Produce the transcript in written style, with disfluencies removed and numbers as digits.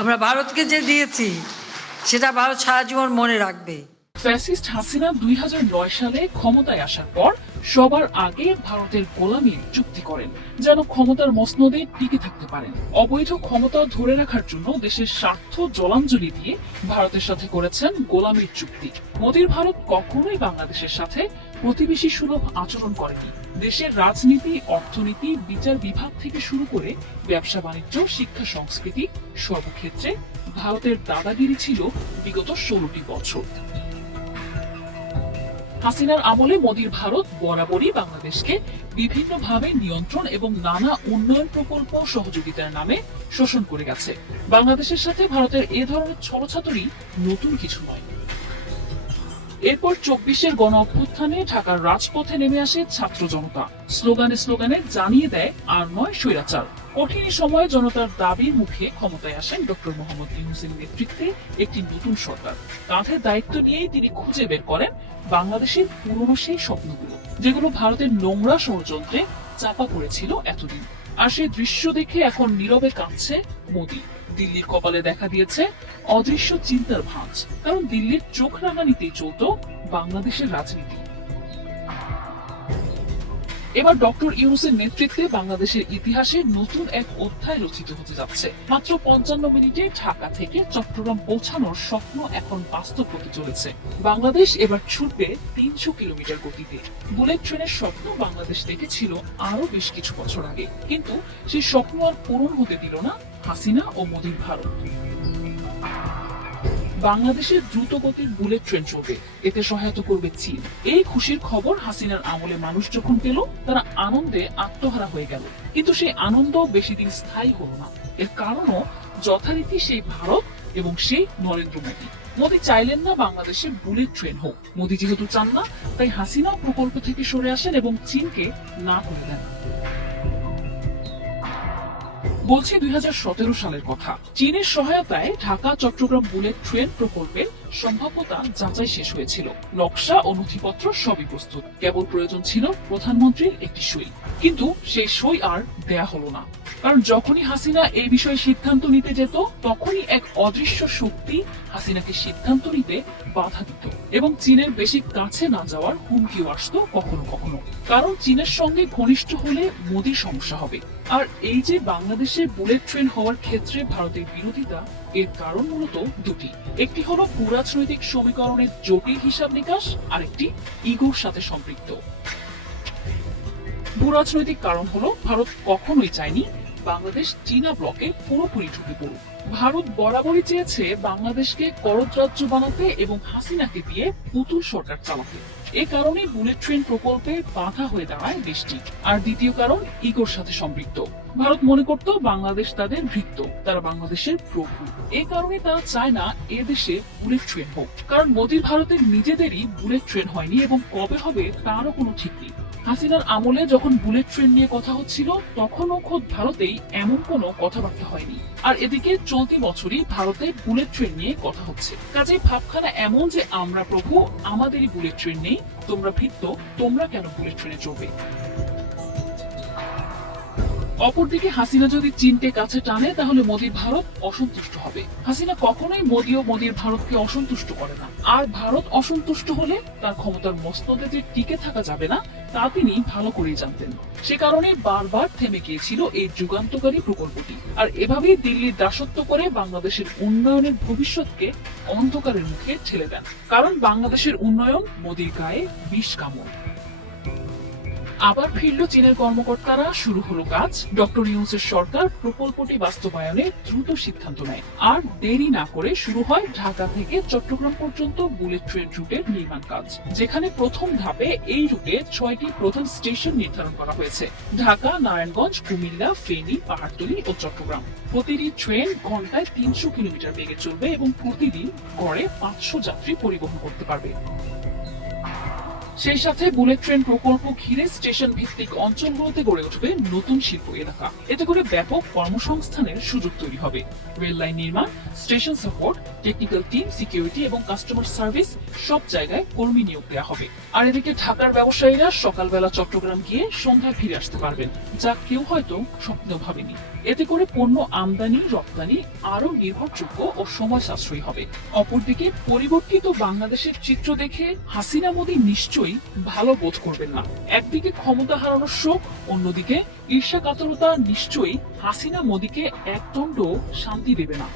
আমরা ভারতকে যে দিয়েছি সেটা ভারত সারা জীবন মনে রাখবে। ফ্যাসিস্ট হাসিনা 2009 সালে ক্ষমতায় আসার পর সবার আগে ভারতের গোলামির চুক্তি করেন, যেন ক্ষমতার মসনদে টিকে থাকতে পারেন। অবৈধ ক্ষমতা ধরে রাখার জন্য দেশের স্বার্থ জলাঞ্জলি দিয়ে ভারতের সাথে করেছেন গোলামির চুক্তি। মোদির ভারত কখনোই বাংলাদেশের সাথে প্রতিবেশী সুলভ আচরণ করেনি। দেশের রাজনীতি, অর্থনীতি, বিচার বিভাগ থেকে শুরু করে ব্যবসা বাণিজ্য, শিক্ষা, সংস্কৃতি সর্বক্ষেত্রে ভারতের দাদাগিরি ছিল বিগত 16টি বছর। হাসিনার আমলে মোদির ভারত বরাবরই বাংলাদেশকে বিভিন্নভাবে নিয়ন্ত্রণ এবং নানা উন্নয়ন প্রকল্প সহযোগিতার নামে শোষণ করে গেছে। বাংলাদেশের সাথে ভারতের এ ধরনের ছলছাতুরি নতুন কিছু নয়। এরপর 24-এর গণ অভ্যুত্থানে ঢাকার রাজপথে নেমে আসে ছাত্র জনতা। স্লোগানে স্লোগানে জানিয়ে দেয় আর নয় স্বৈরাচার। কঠিন সময়ে জনতার দাবির মুখে ক্ষমতায় আসেন ডক্টর মোহাম্মদ ইউনূসের নেতৃত্বে একটি নতুন সরকার। কাঁধে দায়িত্ব নিয়েই তিনি খুঁজে বের করেন বাংলাদেশের পুরনো সেই স্বপ্নগুলো, যেগুলো ভারতের নোংরা ষড়যন্ত্রে চাপা পড়েছিল এতদিন। আর সেই দৃশ্য দেখে এখন নীরবে কাঁদছে মোদি। দিল্লির কপালে দেখা দিয়েছে অদৃশ্য চিন্তার ভাঁজ, কারণ দিল্লির চোখ রাঙানিতেই চলত বাংলাদেশের রাজনীতি। এবার ডক্টর ইউনূসের নেতৃত্বে বাংলাদেশের ইতিহাসে নতুন এক অধ্যায় রচিত হতে যাচ্ছে। মাত্র 55 মিনিটে ঢাকা থেকে চট্টগ্রাম পৌঁছানোর স্বপ্ন এখন বাস্তব হতে চলেছে। বাংলাদেশ এবার ছুটবে 300 কিলোমিটার গতিতে। বুলেট ট্রেনের স্বপ্ন বাংলাদেশ দেখেছিল আরো বেশ কিছু বছর আগে, কিন্তু সেই স্বপ্ন আর পূরণ হতে দিল না হাসিনা ও মোদির ভারত। বাংলাদেশের দ্রুত গতির বুলেট ট্রেন চলবে, এতে সহায়তা করবে চীন। এই খুশির খবর হাসিনার আমলে মানুষ যখন পেল, তারা আনন্দে আত্মহারা হয়ে গেল। কিন্তু সেই আনন্দ বেশি দিন স্থায়ী হলো না। এর কারণও যথারীতি সেই ভারত এবং সেই নরেন্দ্র মোদী। মোদী চাইলেন না বাংলাদেশে বুলেট ট্রেন হোক। মোদী যেহেতু চান না, তাই হাসিনা প্রকল্প থেকে সরে আসেন এবং চীনকে না করে দেন। বলছি 2017 সালের কথা। চীনের সহায়তায় ঢাকা চট্টগ্রাম বুলেট ট্রেন প্রকল্পের সম্ভাব্যতা যাচাই শেষ হয়েছিল। নকশা ও নথিপত্র সবই প্রস্তুত, কেবল প্রয়োজন ছিল প্রধানমন্ত্রীর একটি সই। কিন্তু সেই সই আর দেয়া হলো না, কারণ যখনই হাসিনা এই বিষয়ে সিদ্ধান্ত নিতে যেত, তখনই এক অদৃশ্য শক্তি হাসিনাকে সিদ্ধান্ত নিতে বাধা দিত এবং চীনের বেশি কাছে না যাওয়ার হুমকিও আসতো কখনো কখনো। কারণ চীনের সঙ্গে ঘনিষ্ঠ হলে মোদির সমস্যা হবে। আর এই যে বাংলাদেশে বুলেট ট্রেন হওয়ার ক্ষেত্রে ভারতের বিরোধিতা, এর কারণ মূলত দুটি। একটি হলো ভূরাজনৈতিক সমীকরণের জটিল হিসাব নিকাশ, আরেকটি ইগোর সাথে সম্পৃক্ত। ভূরাজনৈতিক কারণ হলো ভারত কখনোই চায়নি বাংলাদেশ চীনা ব্লকে পুরোপুরি ঢুকে পড়ুক। ভারত বরাবরই চেয়েছে বাংলাদেশকে করদরাজ্য বানাতে এবং হাসিনাকে দিয়ে পুতুল সরকার চালাতে। এ কারণে বুলেট ট্রেন প্রকল্পে বাধা হয়ে দাঁড়ায় দেশটি। আর দ্বিতীয় কারণ ইগোর সাথে সম্পৃক্ত। ভারত মনে করত বাংলাদেশ তাদের ভৃত্য, তারা বাংলাদেশের প্রভু। এ কারণে তারা চায় না এ দেশে বুলেট ট্রেন হোক। কারণ মোদির ভারতের নিজেদেরই বুলেট ট্রেন হয়নি এবং কবে হবে তারও কোনো ঠিক নেই। হাসিনার আমলে যখন বুলেট ট্রেন নিয়ে কথা হচ্ছিল, তখনও খোদ ভারতেই এমন কোনো কথাবার্তা হয়নি। আর এদিকে চলতি বছরই ভারতে বুলেট ট্রেন নিয়ে কথা হচ্ছে। কাজেই ভাবখানা এমন যে আমরা প্রভু, আমাদেরই বুলেট ট্রেন নেই, তোমরা ভৃত্য, তোমরা কেন বুলেট ট্রেনে চড়বে? অপরদিকে হাসিনা যদি চীনকে কাছে টানে, তাহলে মোদির ভারত অসন্তুষ্ট হবে। হাসিনা কখনোই মোদি ও মোদির ভারতকে অসন্তুষ্ট করে না। আর ভারত অসন্তুষ্ট হলে তার ক্ষমতার মসনদে যে টিকে থাকা যাবে না, তা তিনি ভালো করেই জানতেন। সে কারণে বারবার থেমে গিয়েছিল এই যুগান্তকারী প্রকল্পটি। আর এভাবেই দিল্লির দাসত্ব করে বাংলাদেশের উন্নয়নের ভবিষ্যৎকে অন্ধকারের মুখে ঠেলে দেন। কারণ বাংলাদেশের উন্নয়ন মোদির গায়ে বিষ কামড়। আবার ফিরল চীনের কর্মকর্তারা, শুরু হলো কাজ। ডক্টর ইউনূসের সরকার প্রকল্পটি বাস্তবায়নে দ্রুত সিদ্ধান্ত নেয়। আর দেরি না করে শুরু হয় ঢাকা থেকে চট্টগ্রাম পর্যন্ত বুলেট ট্রেন রুটের নির্মাণ কাজ, যেখানে প্রথম ধাপে এই রুটে 6টি প্রধান স্টেশন নির্ধারণ করা হয়েছে: ঢাকা, নারায়ণগঞ্জ, কুমিল্লা, ফেনী, পাহাড়তলী ও চট্টগ্রাম। প্রতিটি ট্রেন ঘন্টায় 300 কিলোমিটার বেগে চলবে এবং প্রতিদিন গড়ে 500 যাত্রী পরিবহন করতে পারবে। সেই সাথে বুলেট ট্রেন প্রকল্প ঘিরে স্টেশন ভিত্তিক অঞ্চলগুলোতে গড়ে উঠবে নতুন শিল্প এলাকা। এতে করে ব্যাপক কর্মসংস্থানের সুযোগ তৈরি হবে। রেল লাইন নির্মাণ, station support, technical team, security এবং কাস্টমার সার্ভিস সব জায়গায় কর্মী নিয়োগ দেওয়া হবে। আর এদিকে ঢাকার ব্যবসায়ীরা সকালবেলা চট্টগ্রাম গিয়ে সন্ধ্যায় ফিরে আসতে পারবেন, যা কেউ হয়তো স্বপ্নেও ভাবেনি। এতে করে পণ্য আমদানি রপ্তানি আরো নির্ভরযোগ্য ও সময় সাশ্রয়ী হবে। অপরদিকে পরিবর্তিত বাংলাদেশের চিত্র দেখে হাসিনা মোদী নিশ্চয়ই ভালো বোধ করবেন না। একদিকে ক্ষমতা হারানোর শোক, অন্যদিকে ঈর্ষাকাতরতা নিশ্চয়ই হাসিনা মোদীকে একদণ্ড শান্তি দেবে না।